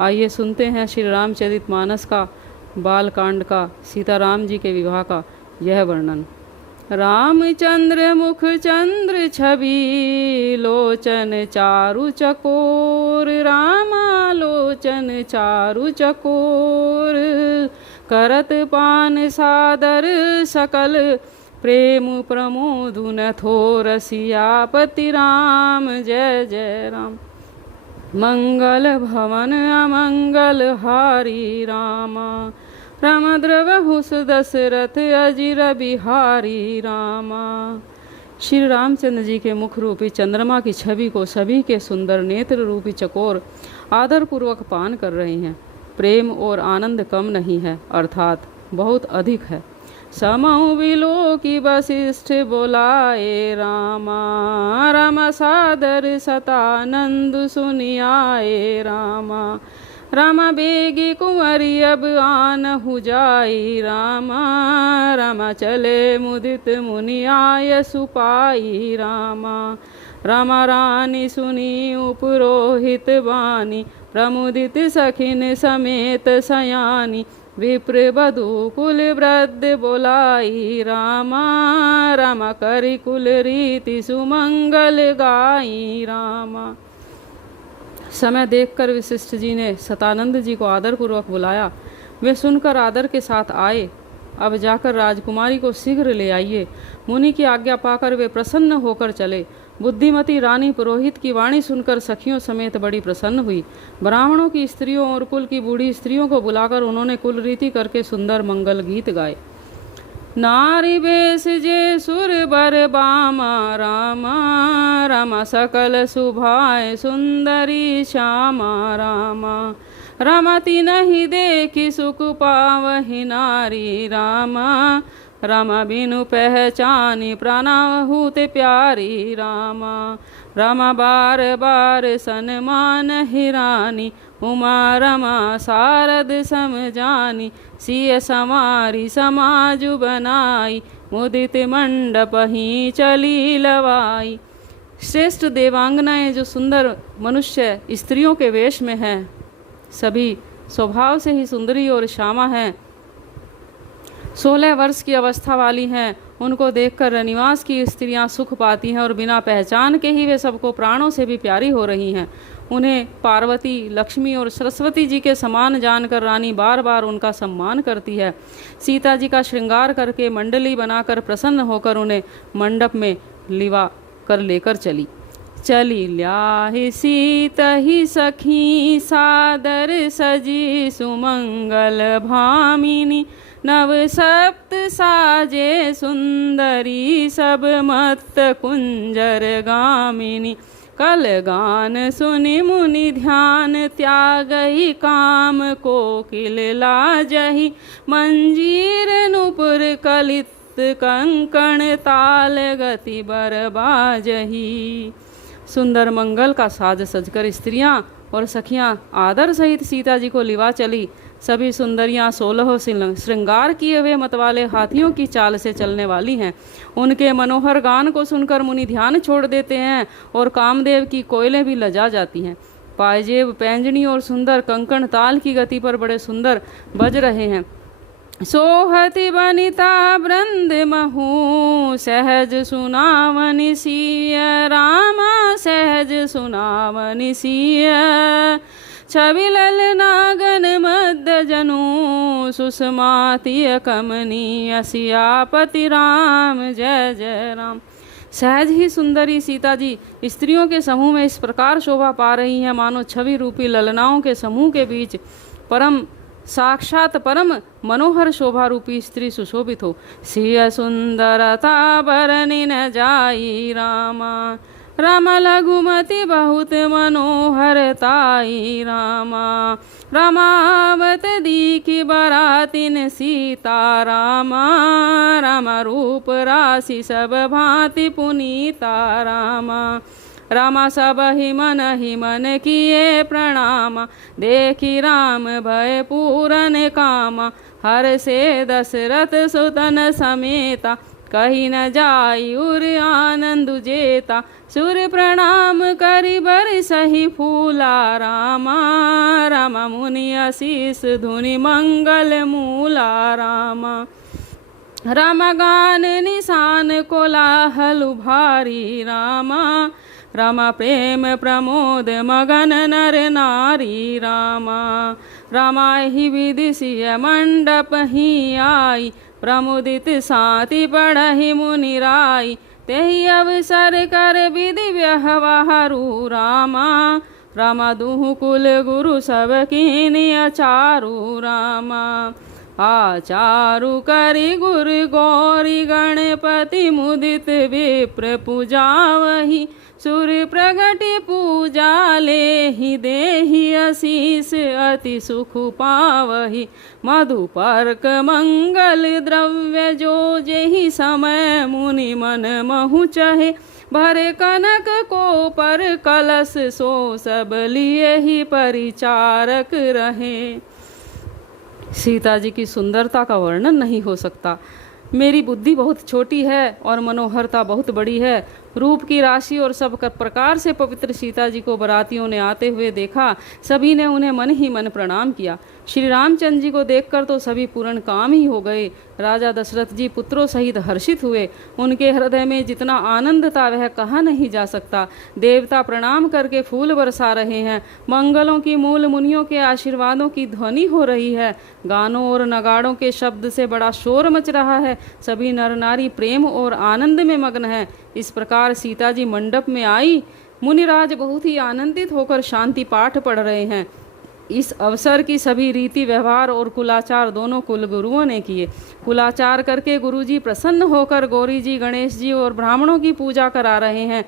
आइए सुनते हैं श्री रामचरितमानस का बालकांड का सीताराम जी के विवाह का यह वर्णन। रामचंद्र मुख चंद्र छवि लोचन चारु चकोर, रामालोचन चारु चकोर, करत पान सादर सकल प्रेम प्रमोदुन थोर, सियापति राम जय जय राम। मंगल भवन अमंगल हारी रामा, राम द्रवहुस दशरथ अजिर बिहारी रामा। श्री रामचंद्र जी के मुख रूपी चंद्रमा की छवि को सभी के सुंदर नेत्र रूपी चकोर आदर पूर्वक पान कर रहे हैं। प्रेम और आनंद कम नहीं है, अर्थात बहुत अधिक है। समहु विलोकी वशिष्ठ बोलाए रामा, राम सादर सतानंद सुनियाए रामा। रामा बेगी कुंवरी अब आनहु जाई रामा, रामा चले मुदित मुनि आय सुपाई रामा। रामा रानी सुनी उपरोहित वाणी, प्रमुदित सखिन समेत सयानी। विप्र बधू कुल वृद्ध बोलाई रामा, रामा करि कुल रीति सुमंगल गाई रामा। समय देखकर वशिष्ठ जी ने सतानंद जी को आदर पूर्वक बुलाया। वे सुनकर आदर के साथ आए। अब जाकर राजकुमारी को शीघ्र ले आइए। मुनि की आज्ञा पाकर वे प्रसन्न होकर चले। बुद्धिमती रानी पुरोहित की वाणी सुनकर सखियों समेत बड़ी प्रसन्न हुई। ब्राह्मणों की स्त्रियों और कुल की बूढ़ी स्त्रियों को बुलाकर उन्होंने कुल रीति करके सुंदर मंगल गीत गाए। नारी बेस जे सुर बर बामा रामा, रामा सकल सुभाए सुंदरी श्यामा रामा। रमति नहीं देखी सुख पावहि नारी रामा, रामा बिनु पहचानी प्राणाहुति प्यारी रामा। रामा बार बार सन्मान हिरानी, उमा रमा शारद समझानी। सिय समारी समाज बनाई, मुदित मंडप ही चली लवाई। श्रेष्ठ देवांगनाएं जो सुंदर मनुष्य स्त्रियों के वेश में हैं, सभी स्वभाव से ही सुंदरी और श्यामा हैं। 16 वर्ष की अवस्था वाली हैं। उनको देखकर रनिवास की स्त्रियां सुख पाती हैं और बिना पहचान के ही वे सबको प्राणों से भी प्यारी हो रही हैं। उन्हें पार्वती, लक्ष्मी और सरस्वती जी के समान जानकर रानी बार बार उनका सम्मान करती है। सीता जी का श्रृंगार करके मंडली बनाकर प्रसन्न होकर उन्हें मंडप में लिवा कर लेकर चली। चली ल्याहि सीता ही सखी सादर सजी, सुमंगल भामिनी नव सप्त साजे सुंदरी। सब मत कुंजर गामिनी, कल गान सुनि मुनि ध्यान त्यागहि। काम कोकिल लाजहि, मंजीर नुपुर कलित कंकण ताल गति बर बाजहि। सुंदर मंगल का साज सजकर स्त्रियां और सखियां आदर सहित सीता जी को लिवा चली। सभी सुंदरियां 16 श्रृंगार किए हुए मतवाले हाथियों की चाल से चलने वाली हैं। उनके मनोहर गान को सुनकर मुनि ध्यान छोड़ देते हैं और कामदेव की कोयलें भी लजा जाती हैं। पायजेब, पैंजनी और सुंदर कंकण ताल की गति पर बड़े सुंदर बज रहे हैं। सोहति बनिता वृंद महू, सहज सुनावनि सिय रामा, सहज सुनावनि सिय। छवि ललना गण मध्य जनु, सुषमाति कमनीय। सियापति राम जय जय राम। सहज ही सुंदरी सीता जी स्त्रियों के समूह में इस प्रकार शोभा पा रही हैं मानो छवि रूपी ललनाओं के समूह के बीच साक्षात परम मनोहर शोभा रूपी स्त्री सुशोभित हो। सिय सुंदरता बरनि न जाई रामा, राम लघुमति बहुत मनोहरताई रामा। रमावत दीखी बरातिन सीता रामा, राम रूप राशि सब भांति पुनीता रामा। रामा सब ही मन किए प्रणामा, देखी राम भय पूरन कामा। हर से दशरथ सुतन समेता, कही न जाई उर आनंद जेता, सुर प्रणाम करि बरसहि फूला। रामा रामा मुनि आशीष धुनि मंगल मूला। रामा राम गान निशान कोलाहल भारी। रामा रामा प्रेम प्रमोद मगन नर नारी। रामा रामा ही विदिशिय मंडप ही आई, प्रमुदित साति पढ़हि मुनि राई। तेहि अवसर कर विधि व्यवहारू। रामा रामा दुहु कुल गुरु सब कीनि अचारू। रामा आचारु करि गुरु गौरी गणपति मुदित विप्र पूजावहि। सुर प्रगटि पूजा लेहि देहि आशीष अति सुख पावहि। मधुपर्क मंगल द्रव्य जो जेहि समय मुनि मन महु चहे। भरे कनक को पर कलश सो सब लिए ही परिचारक रहे। सीता जी की सुंदरता का वर्णन नहीं हो सकता। मेरी बुद्धि बहुत छोटी है और मनोहरता बहुत बड़ी है। रूप की राशि और सब प्रकार से पवित्र सीता जी को बरातियों ने आते हुए देखा। सभी ने उन्हें मन ही मन प्रणाम किया। श्री रामचंद्र जी को देखकर तो सभी पूर्ण काम ही हो गए। राजा दशरथ जी पुत्रों सहित हर्षित हुए। उनके हृदय में जितना आनंद था वह कहा नहीं जा सकता। देवता प्रणाम करके फूल बरसा रहे हैं। मंगलों की मूल मुनियों के आशीर्वादों की ध्वनि हो रही है। गानों और नगाड़ों के शब्द से बड़ा शोर मच रहा है। सभी नर नारी प्रेम और आनंद में मग्न हैं। इस प्रकार सीता जी मंडप में आई। मुनिराज बहुत ही आनंदित होकर शांति पाठ पढ़ रहे हैं। इस अवसर की सभी रीति व्यवहार और कुलाचार दोनों कुल गुरुओं ने किए। कुलाचार करके गुरुजी प्रसन्न होकर गौरी जी, गणेश जी और ब्राह्मणों की पूजा करा रहे हैं।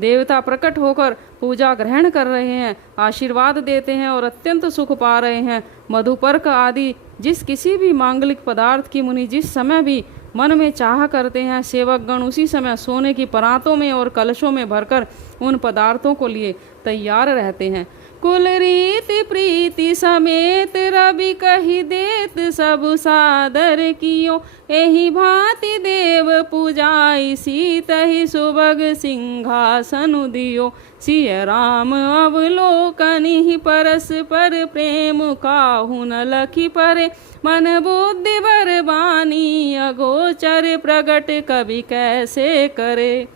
देवता प्रकट होकर पूजा ग्रहण कर रहे हैं, आशीर्वाद देते हैं और अत्यंत सुख पा रहे हैं। मधुपर्क आदि जिस किसी भी मांगलिक पदार्थ की मुनि जिस समय भी मन में चाह करते हैं, सेवक गण उसी समय सोने की परातों में और कलशों में भरकर उन पदार्थों को लिए तैयार रहते हैं। कुल रीति प्रीति समेत रवि कही देत सब सादर कियो। एहि भांति देव पूजाई सीतहि सुभग सिंहासन दियो। सिय राम अवलोकनि परस्पर प्रेम काहु न लखि परे। मन बुद्धि बरबानी अगोचर प्रगट कवि कैसे करे।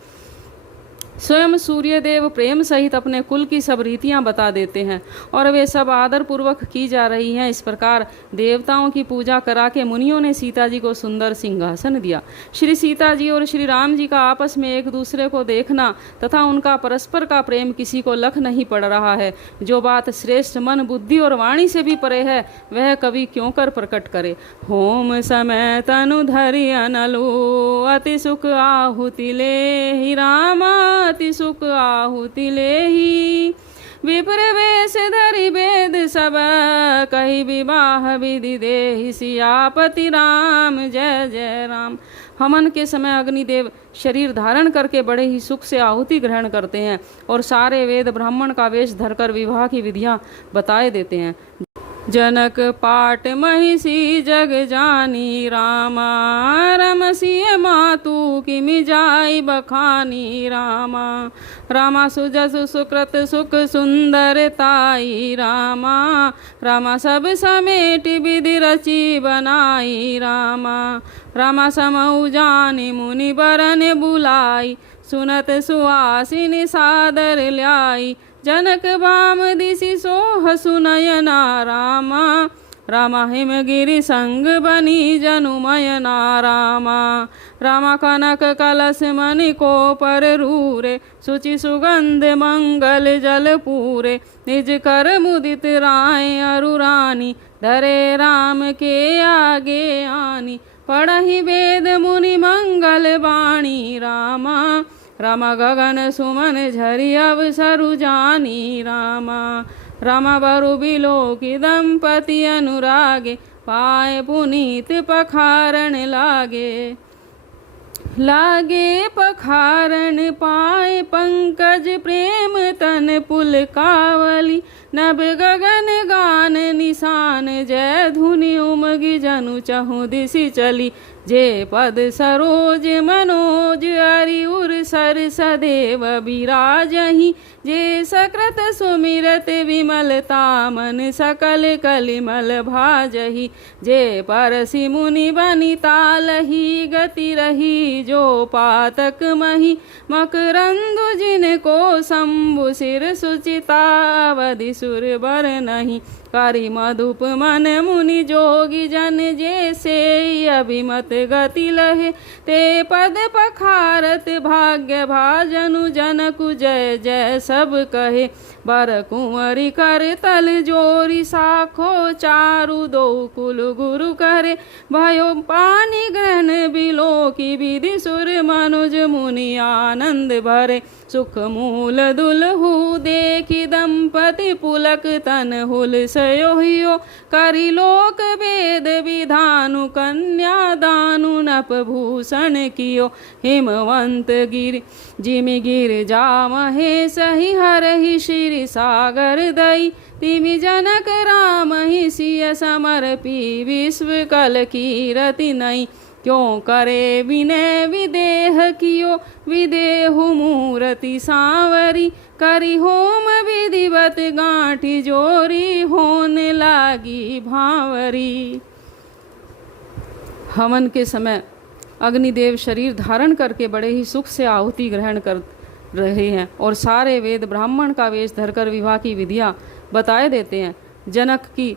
स्वयं सूर्यदेव प्रेम सहित अपने कुल की सब रीतियां बता देते हैं और वे सब आदर पूर्वक की जा रही हैं। इस प्रकार देवताओं की पूजा करा के मुनियों ने सीता जी को सुंदर सिंहासन दिया। श्री सीता जी और श्री राम जी का आपस में एक दूसरे को देखना तथा उनका परस्पर का प्रेम किसी को लख नहीं पड़ रहा है। जो बात श्रेष्ठ मन बुद्धि और वाणी से भी परे है वह कवि क्यों कर प्रकट करे। होम समय तनु धरि अनलु अति सुख आहुति ले। रामा अति सुख आहुति लेहि। विप्र वेश धरि वेद सब कही विवाह विधि देहि। सियापति राम जय जय राम। हवन के समय अग्निदेव शरीर धारण करके बड़े ही सुख से आहुति ग्रहण करते हैं और सारे वेद ब्राह्मण का वेश धरकर विवाह की विधियां बताए देते हैं। जनक पाट महिषी जग जानी। रामा रमसिय मातु किमि जाई बखानी। रामा रामा सुजस सुकृत सुख सुंदरताई। रामा रामा सब समेट विधि रची बनाई। रामा रामा समऊ जानी मुनि बरन बुलाई। सुनत सुहासिनी सादर ल्याई। जनक बाम दिशि सोह सुनयना। रामा रामा हिमगिरि संग बनी जनुमयना। रामा रामा कनक कलश मणि को पर रूरे। सुचि सुगंध मंगल जल पूरे। निज कर मुदित राय अरुरानी। धरे राम के आगे आनी। पढ़हि वेद मुनि मंगल बाणी। रामा रामा गगन सुमन झरि अवसरु जानी। रामा रामा बरु बिलोकी दंपति अनुरागे। पाए पुनीत पखारण लागे। लागे पखारण पाए पंकज प्रेम तन पुल कावली। नभ गगन गान निशान जय धुनि उमगी जनु चहु दिशि चली। जे पद सरोज मनोज अरि उर सर सदैव बिराजहि, जे सकृत सुमिरत विमलता मन सकल कलिमल भाजहि, जे परसि मुनि बनिता लही गति रही, जो पातक मही मकरंदु जिनको शंभु सिर सुचितावधि सुर बर नहीं, करि मधुप मन मुनि जोगी जन, जैसे अभिमत गति लहे, ते पद पखारत भाग्य भाजनु जनकु जय जय सब कहे, बर कुंवरी कर तल जोरी साखो, चारु दो कुल गुरु करे, भयो पानी ग्रहण बिलो की विधि सुर मनुज मुनि आनंद भरे, सुख मूल दुलहु देखी दंपति पुलक तन हुल सयोहियो, करि लोक वेद विधानु कन्या दानु नप भूषण कियो, हिमवंत गिर जिमि गिर जामहे सही हरहि श्री सागर दई, तिमि जनक राम ही सिय समर्पी विश्व कल कीरति नई, क्यों करे विनय विदेह कियो, विदेहु मूरति सांवरी, करि होम विधिवत गांठी जोरी, होने लागी भांवरी। हवन के समय अग्निदेव शरीर धारण करके बड़े ही सुख से आहुति ग्रहण कर रहे हैं और सारे वेद ब्राह्मण का वेश धरकर विवाह की विधियां बताए देते हैं। जनक की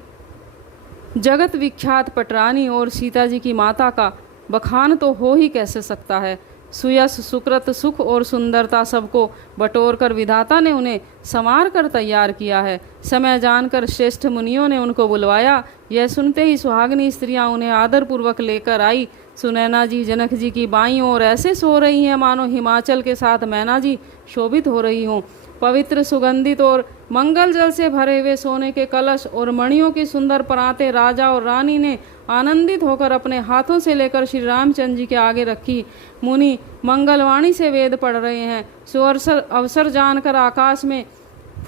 जगत विख्यात पटरानी और सीता जी की माता का बखान तो हो ही कैसे सकता है। सुयस सुकृत सुख और सुंदरता सबको बटोर कर विधाता ने उन्हें संवार कर तैयार किया है। समय जानकर श्रेष्ठ मुनियों ने उनको बुलवाया। यह सुनते ही सुहागनी स्त्रियां उन्हें आदरपूर्वक लेकर आई। सुनैना जी जनक जी की बाईं ओर ऐसे सो रही हैं मानो हिमाचल के साथ मैना जी शोभित हो रही हों। पवित्र सुगंधित और मंगल जल से भरे हुए सोने के कलश और मणियों की सुंदर परातें राजा और रानी ने आनंदित होकर अपने हाथों से लेकर श्री रामचंद्र जी के आगे रखी। मुनि मंगलवाणी से वेद पढ़ रहे हैं। सुअवसर अवसर जानकर आकाश में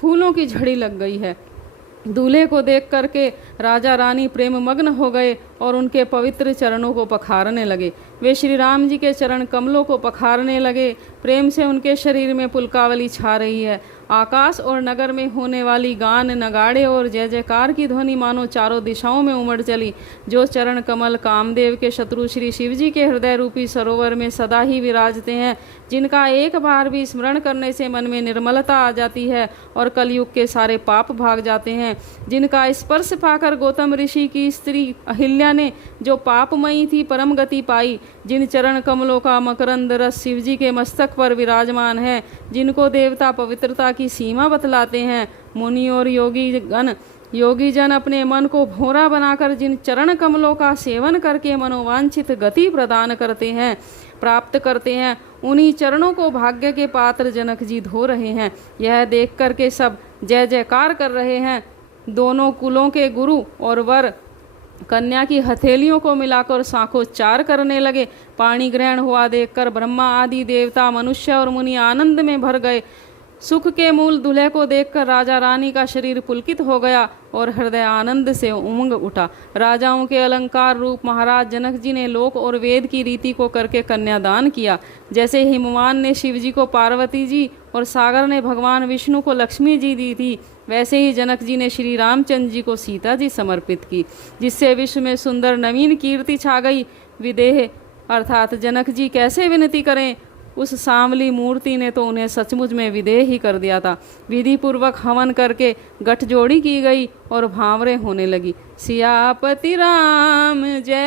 फूलों की झड़ी लग गई है। दूल्हे को देख करके राजा रानी प्रेम मग्न हो गए और उनके पवित्र चरणों को पखारने लगे। वे श्री राम जी के चरण कमलों को पखारने लगे। प्रेम से उनके शरीर में पुलकावली छा रही है। आकाश और नगर में होने वाली गान नगाड़े और जय जयकार की ध्वनि मानो चारों दिशाओं में उमड़ चली। जो चरण कमल कामदेव के शत्रु श्री शिव जी के हृदय रूपी सरोवर में सदा ही विराजते हैं, जिनका एक बार भी स्मरण करने से मन में निर्मलता आ जाती है और कलयुग के सारे पाप भाग जाते हैं, जिनका स्पर्श पाकर गौतम ऋषि की स्त्री अहिल्या ने जो पापमयी थी परम गति पाई, जिन चरण कमलों का मकरंद रस शिव जी के मस्तक पर विराजमान है, जिनको देवता पवित्रता की सीमा बतलाते हैं। मुनि और योगी जन अपने मन को भोरा बनाकर जिन चरण कमलों का सेवन करके मनोवांछित गति प्रदान करते हैं, प्राप्त करते हैं, उन्हीं चरणों को भाग्य के पात्र जनक जी धो रहे हैं। यह देख करके सब जय जयकार कर रहे हैं। दोनों कुलों के गुरु और वर कन्या की हथेलियों को मिलाकर सांखोच्चार करने लगे। पाणी ग्रहण हुआ देखकर ब्रह्मा आदि देवता मनुष्य और मुनि आनंद में भर गए। सुख के मूल दूल्हे को देखकर राजा रानी का शरीर पुलकित हो गया और हृदय आनंद से उमंग उठा। राजाओं के अलंकार रूप महाराज जनक जी ने लोक और वेद की रीति को करके कन्यादान किया। जैसे हिमवान ने शिव जी को पार्वती जी और सागर ने भगवान विष्णु को लक्ष्मी जी दी थी, वैसे ही जनक जी ने श्री रामचंद्र जी को सीता जी समर्पित की, जिससे विश्व में सुंदर नवीन कीर्ति छा गई। विदेह अर्थात जनक जी कैसे विनती करें, उस सांवली मूर्ति ने तो उन्हें सचमुच में विदेह ही कर दिया था। विधि पूर्वक हवन करके गठजोड़ी की गई और भांवरे होने लगी। सियापति राम जय